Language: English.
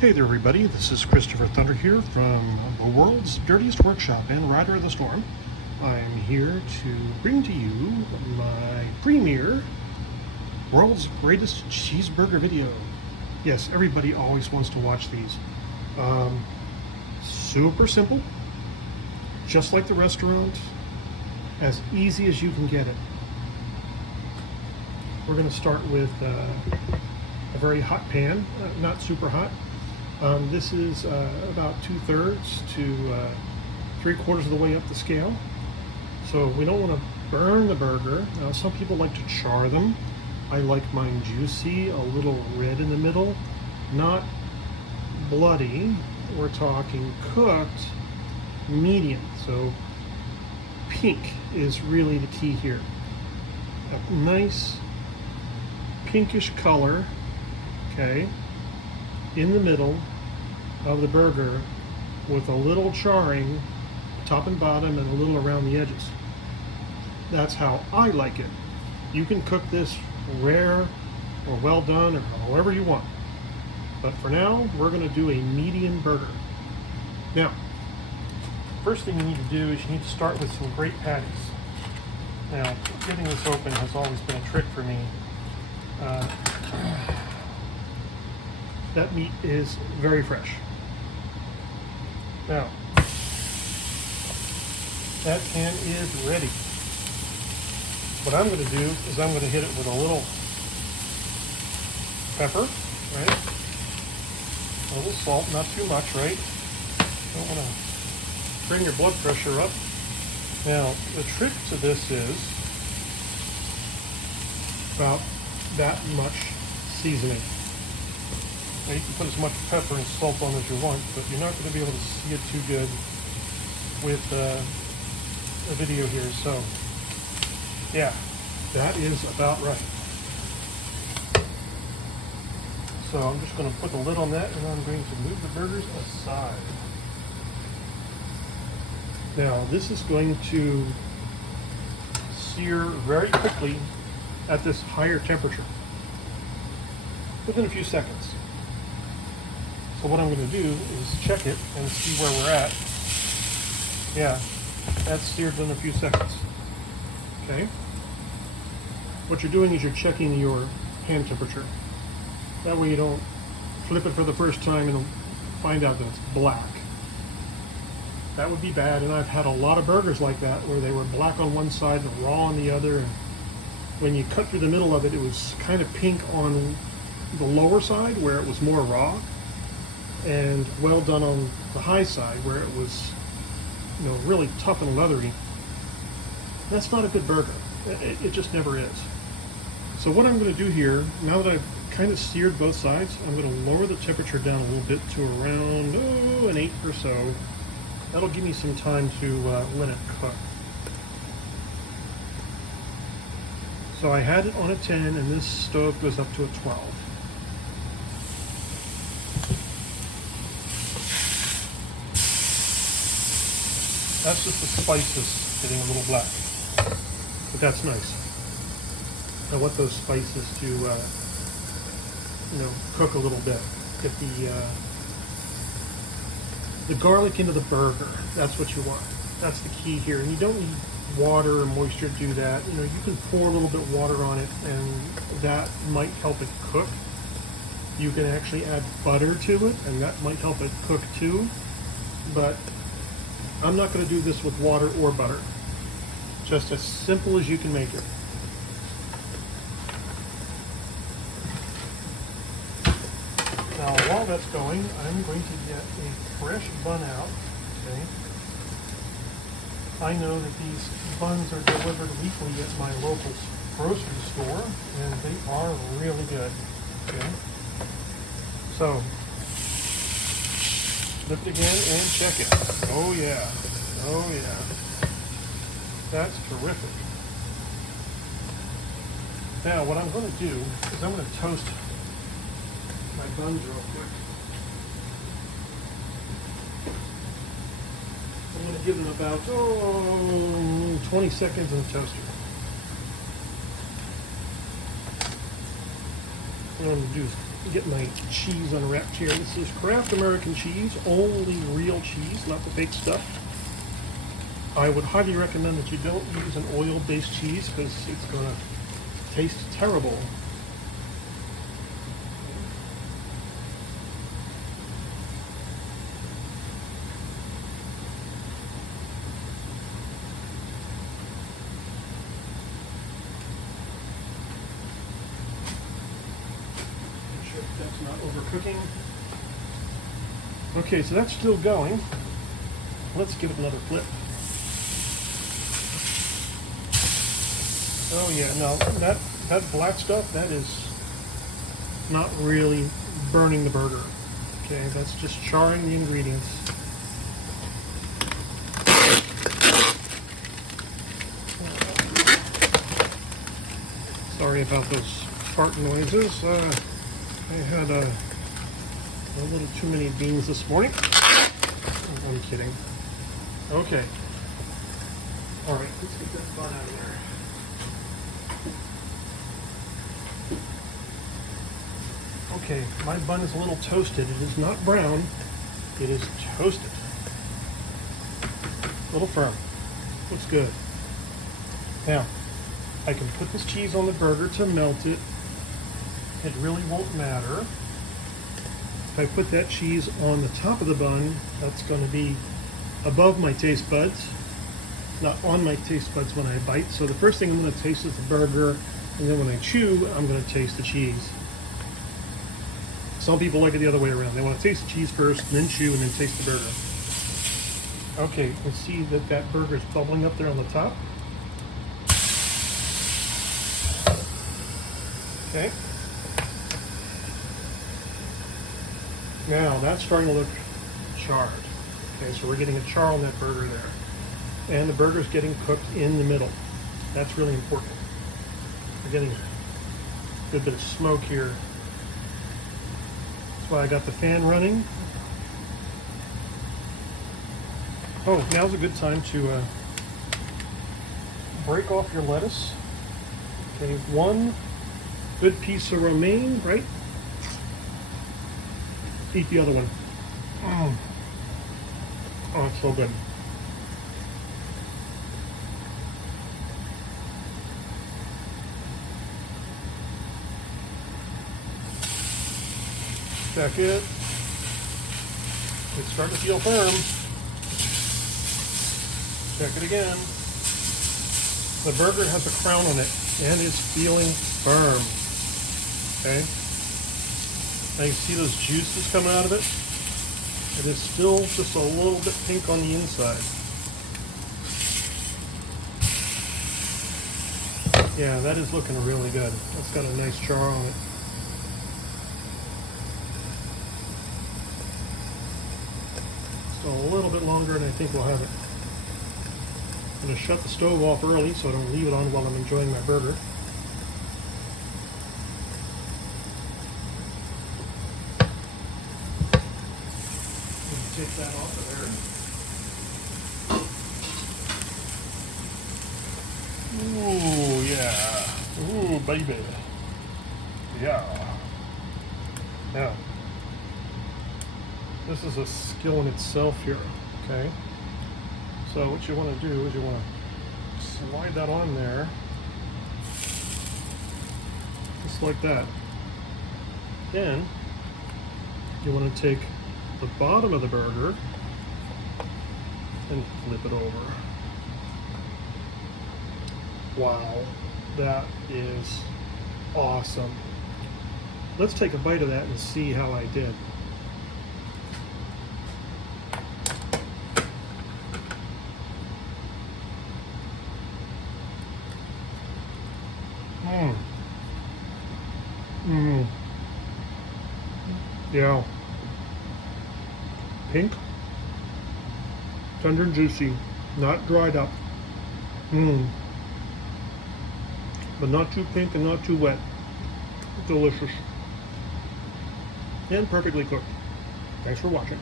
Hey there everybody, this is Christopher Thunder here from the world's dirtiest workshop and Rider of the Storm. I'm here to bring to you my premiere world's greatest cheeseburger video. Yes, everybody always wants to watch these. Super simple, just like the restaurant, as easy as you can get it. We're going to start with a very hot pan, not super hot. This is about 2/3 to 3/4 of the way up the scale. So we don't want to burn the burger. Now some people like to char them. I like mine juicy, a little red in the middle, not bloody. We're talking cooked medium. So pink is really the key here. A nice pinkish color, okay, in the middle of the burger with a little charring top and bottom and a little around the edges. That's how I like it. You can cook this rare or well done or however you want. But for now, we're going to do a medium burger. Now, first thing you need to do is you need to start with some great patties. Now, getting this open has always been a trick for me. That meat is very fresh. Now, that pan is ready. What I'm going to do is I'm going to hit it with a little pepper, right? A little salt, not too much, right? Don't want to bring your blood pressure up. Now, the trick to this is about that much seasoning. Now you can put as much pepper and salt on as you want, but you're not going to be able to see it too good with the video here. So, yeah, that is about right. So I'm just going to put the lid on that, and I'm going to move the burgers aside. Now this is going to sear very quickly at this higher temperature, within a few seconds. So what I'm going to do is check it and see where we're at. Yeah, that's seared in a few seconds. Okay. What you're doing is you're checking your pan temperature. That way you don't flip it for the first time and find out that it's black. That would be bad, and I've had a lot of burgers like that where they were black on one side and raw on the other, and when you cut through the middle of it, it was kind of pink on the lower side where it was more raw, and well done on the high side where it was, you know, really tough and leathery. That's not a good burger. It just never is. So what I'm going to do here, now that I've kind of seared both sides, I'm going to lower the temperature down a little bit to around an 8 or so. That'll give me some time to let it cook. So I had it on a 10, and this stove goes up to a 12. That's just the spices getting a little black, but that's nice. I want those spices to, cook a little bit. Get the garlic into the burger. That's what you want. That's the key here. And you don't need water or moisture to do that. You know, you can pour a little bit of water on it, and that might help it cook. You can actually add butter to it, and that might help it cook too. But I'm not going to do this with water or butter. Just as simple as you can make it. Now, while that's going, I'm going to get a fresh bun out. Okay. I know that these buns are delivered weekly at my local grocery store, and they are really good. Okay. So, flip it again and check it. Oh yeah. Oh yeah. That's terrific. Now what I'm going to do is I'm going to toast my buns real quick. I'm going to give them about 20 seconds in the toaster. What I'm going to do is Get my cheese unwrapped here. This is Kraft American cheese, only real cheese, not the fake stuff. I would highly recommend that you don't use an oil-based cheese because it's going to taste terrible. That's not overcooking. Okay, so that's still going. Let's give it another flip. Oh yeah, no, that black stuff, that is not really burning the burger. Okay, that's just charring the ingredients. Sorry about those fart noises. I had a little too many beans this morning. I'm kidding. Okay. All right, let's get that bun out of there. Okay, my bun is a little toasted. It is not brown. It is toasted. A little firm. Looks good. Now, I can put this cheese on the burger to melt it. It really won't matter. If I put that cheese on the top of the bun, that's going to be above my taste buds, not on my taste buds when I bite. So the first thing I'm going to taste is the burger, and then when I chew, I'm going to taste the cheese. Some people like it the other way around. They want to taste the cheese first, and then chew, and then taste the burger. Okay, you can see that that burger is bubbling up there on the top. Okay. Now that's starting to look charred. Okay, so we're getting a char on that burger there. And the burger's getting cooked in the middle. That's really important. We're getting a good bit of smoke here. That's why I got the fan running. Oh, now's a good time to break off your lettuce. Okay, one good piece of romaine, right? Eat the other one. Oh, it's so good. Check it. It's starting to feel firm. Check it again. The burger has a crown on it and is feeling firm. Okay. Now you see those juices coming out of it? It is still just a little bit pink on the inside. Yeah, that is looking really good. That's got a nice char on it. Still a little bit longer and I think we'll have it. I'm going to shut the stove off early so I don't leave it on while I'm enjoying my burger. Take that off of there. Ooh, yeah. Ooh, baby. Yeah. Now, this is a skill in itself here, okay? So what you want to do is you want to slide that on there, just like that. Then, you want to take the bottom of the burger and flip it over. Wow, that is awesome. Let's take a bite of that and see how I did. Yeah. Pink, tender and juicy, not dried up. But not too pink and not too wet. Delicious. And perfectly cooked. Thanks for watching.